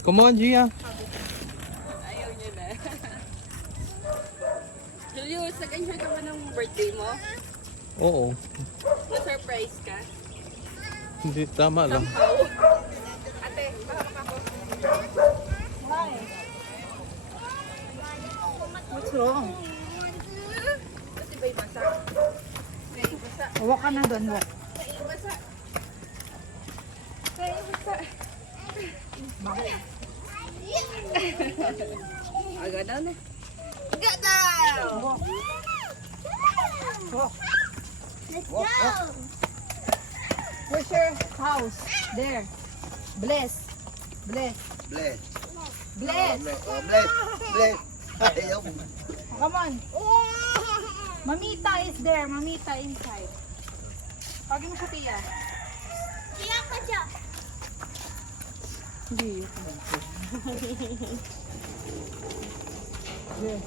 Come on, Gia. Ayaw niya na. Julius, nag-enjoy ka ba ng birthday mo? Oo. Na-surprise ka? Hindi, tama lang. Somehow. Ate, mahawak ako. Why? What's wrong? Kasi ba'y basa? Ba'y basa? Walk ka na doon, walk. Ba'y basa? Ba'y basa? Bakit? Aga daw na. Walk. Walk. Let's go. Where's your house? There. Bless. Bless. Bless. Bless. Bless. Bless. Ayaw. Come on. Mamita is there. Mamita inside. Pagin mo siya, Tia. Iyak ka siya. Hindi. Yes.